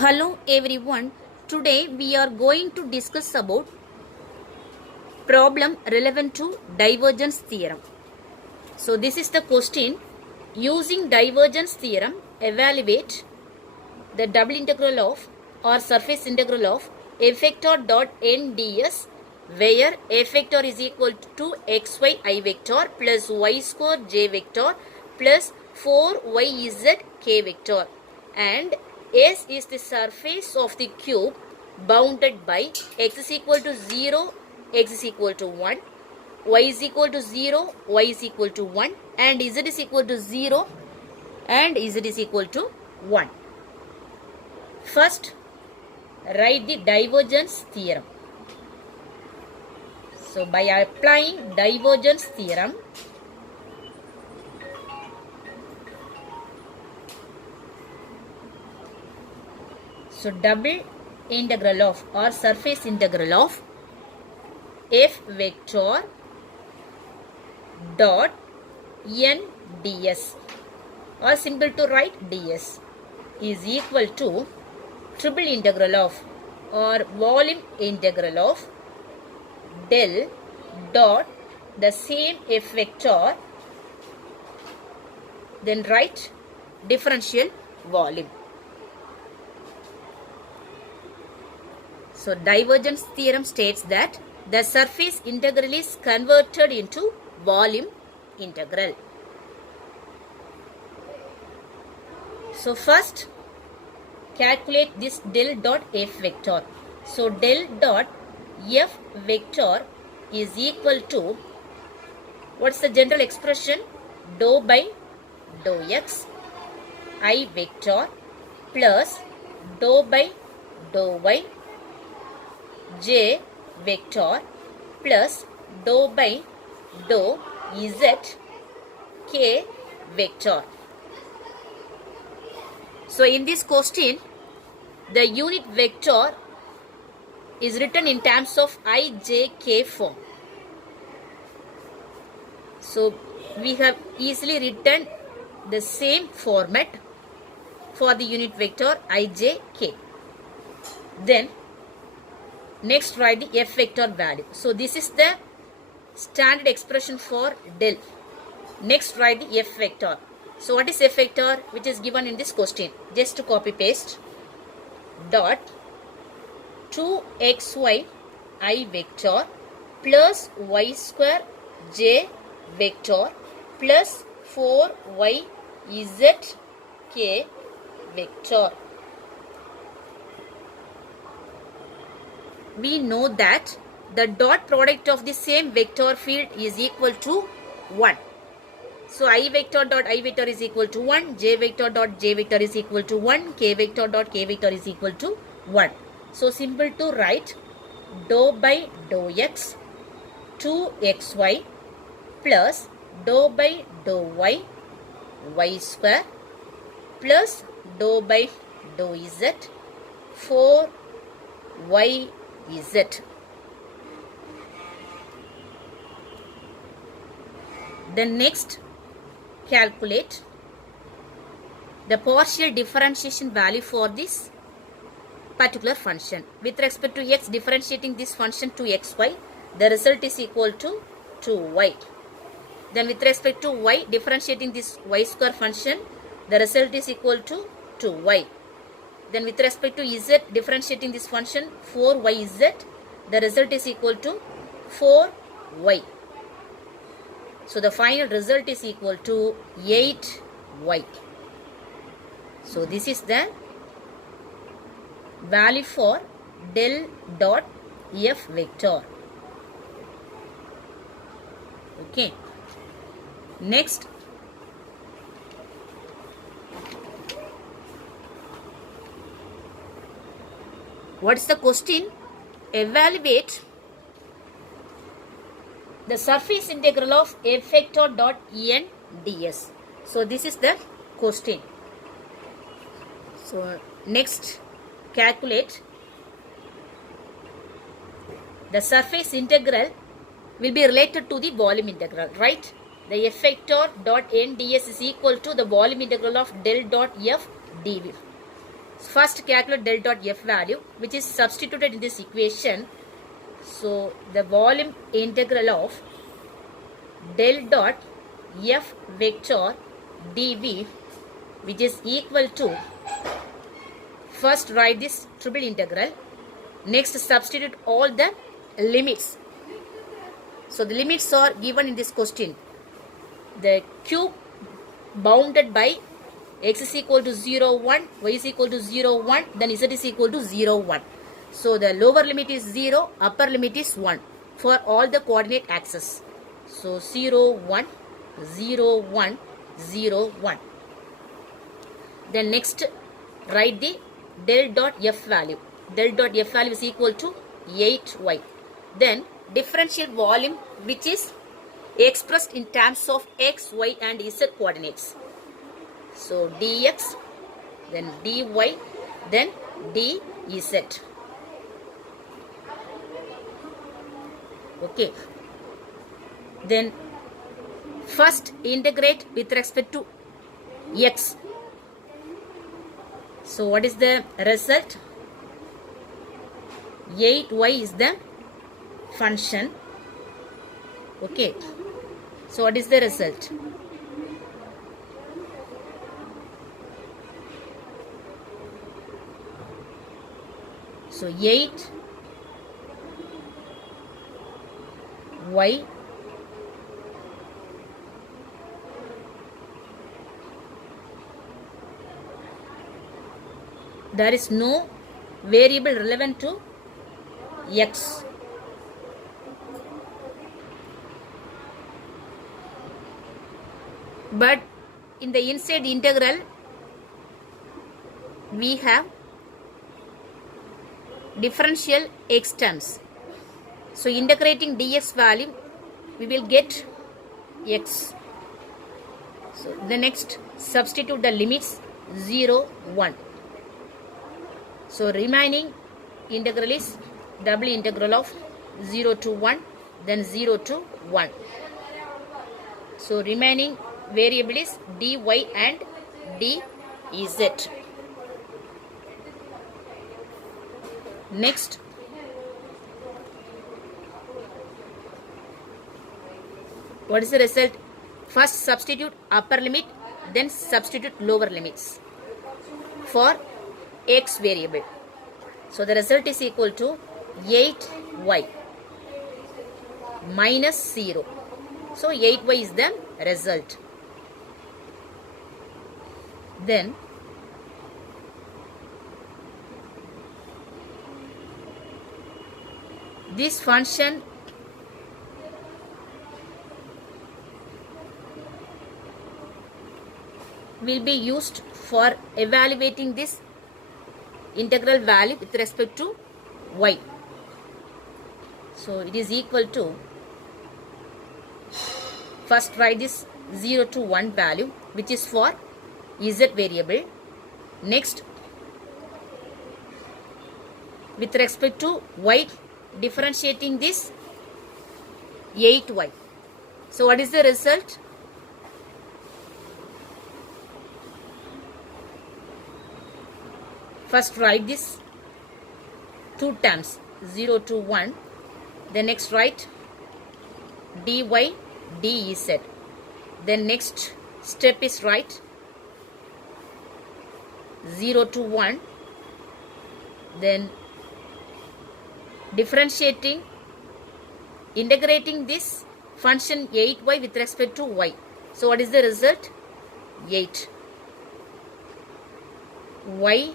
Hello everyone. Today we are going to discuss about problem relevant to divergence theorem. So this is the question. Using divergence theorem, evaluate the double integral of or surface integral of f vector dot n ds where f vector is equal to xy I vector plus y square j vector plus 4yz k vector, and S is the surface of the cube bounded by x is equal to 0, x is equal to 1, y is equal to 0, y is equal to 1, and z is equal to 0 and z is equal to 1. First, write the divergence theorem. So, by applying divergence theorem, so double integral of or surface integral of f vector dot n ds, or simple to write ds, is equal to triple integral of or volume integral of del dot the same f vector, then write differential volume. So divergence theorem states that the surface integral is converted into volume integral. So first, calculate this del dot f vector. So del dot f vector is equal to, what's the general expression? Dou by dou x I vector plus dou by dou y j vector plus dou by dou z k vector. So in this question, the unit vector is written in terms of I, j, k form. So we have easily written the same format for the unit vector I, j, k. Then next write the f vector value. So this is the standard expression for del. Next write the f vector. So what is f vector which is given in this question? Just to copy paste. Dot 2xy I vector plus y square j vector plus 4yz k vector. We know that the dot product of the same vector field is equal to 1. So I vector dot I vector is equal to 1, j vector dot j vector is equal to 1, k vector dot k vector is equal to 1. So simple to write dou by dou x 2xy plus dou by dou y y square plus dou by dou z 4y z. Then next, calculate the partial differentiation value for this particular function. With respect to x, differentiating this function to xy, the result is equal to 2y. Then with respect to y, differentiating this y square function, the result is equal to 2y. Then with respect to z, differentiating this function 4yz, the result is equal to 4y. So the final result is equal to 8y. So this is the value for del dot f vector. Okay. Next, what's the question? Evaluate the surface integral of f vector dot n ds. So this is the question. So next, calculate the surface integral will be related to the volume integral, right? The f vector dot n ds is equal to the volume integral of del dot f dv. First calculate del dot f value, which is substituted in this equation. So the volume integral of del dot f vector dv, which is equal to, first write this triple integral, next substitute all the limits. So the limits are given in this question. The cube bounded by x is equal to 0, 1, y is equal to 0, 1, then z is equal to 0, 1. So the lower limit is 0, upper limit is 1 for all the coordinate axes. So 0, 1, 0, 1, 0, 1. Then next write the del dot f value. Del dot f value is equal to 8y. Then differentiate volume, which is expressed in terms of x, y and z coordinates. So dx, then dy, then dz. Okay. Then first integrate with respect to x. So what is the result? 8y is the function. Okay. So what is the result? So 8y there is no variable relevant to x. But in the inside integral, we have differential x terms. So integrating dx value, we will get x. So the next substitute the limits 0, 1. So remaining integral is double integral of 0 to 1, then 0 to 1. So remaining variable is dy and dz. Next, what is the result? First substitute upper limit, then substitute lower limits for x variable. So the result is equal to 8y minus 0. So 8y is the result. Then this function will be used for evaluating this integral value with respect to y. So it is equal to, first write this 0 to 1 value, which is for z variable. Next, with respect to y, differentiating this 8y. So what is the result? First write this two terms 0 to 1. Then next write dy dz. Then next step is write 0 to 1. Then differentiating, integrating this function 8y with respect to y. So what is the result? 8 y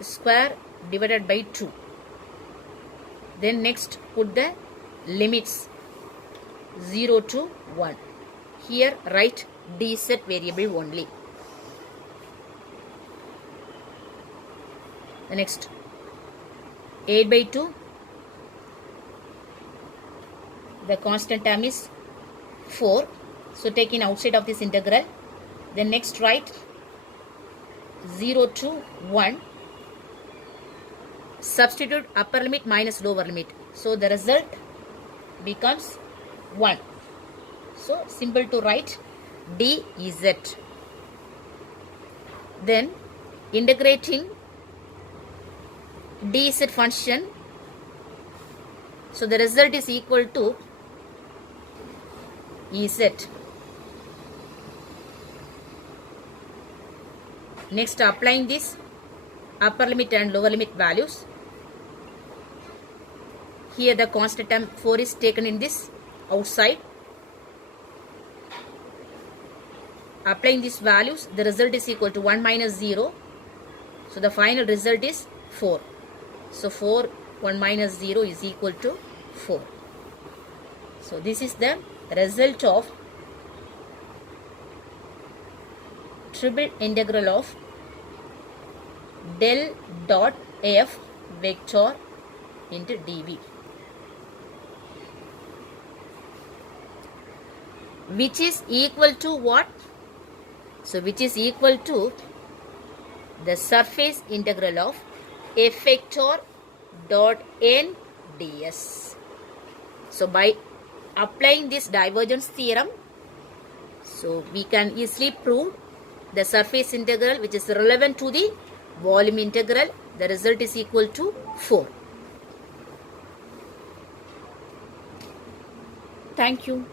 square divided by 2. Then next put the limits 0 to 1. Here write dz variable only. The next 8 by 2, the constant term is 4. So taking outside of this integral. Then next write 0 to 1. Substitute upper limit minus lower limit. So the result becomes 1. So simple to write dz. Then integrating dz function. So the result is equal to Ez. Next, applying this upper limit and lower limit values. Here the constant term 4 is taken in this outside. Applying these values, the result is equal to 1 minus 0. So the final result is 4. So 4, 1 minus 0 is equal to 4. So this is the result of triple integral of del dot f vector into dv, which is equal to what? So which is equal to the surface integral of f vector dot n ds. So by applying this divergence theorem, so we can easily prove the surface integral which is relevant to the volume integral. The result is equal to 4. Thank you.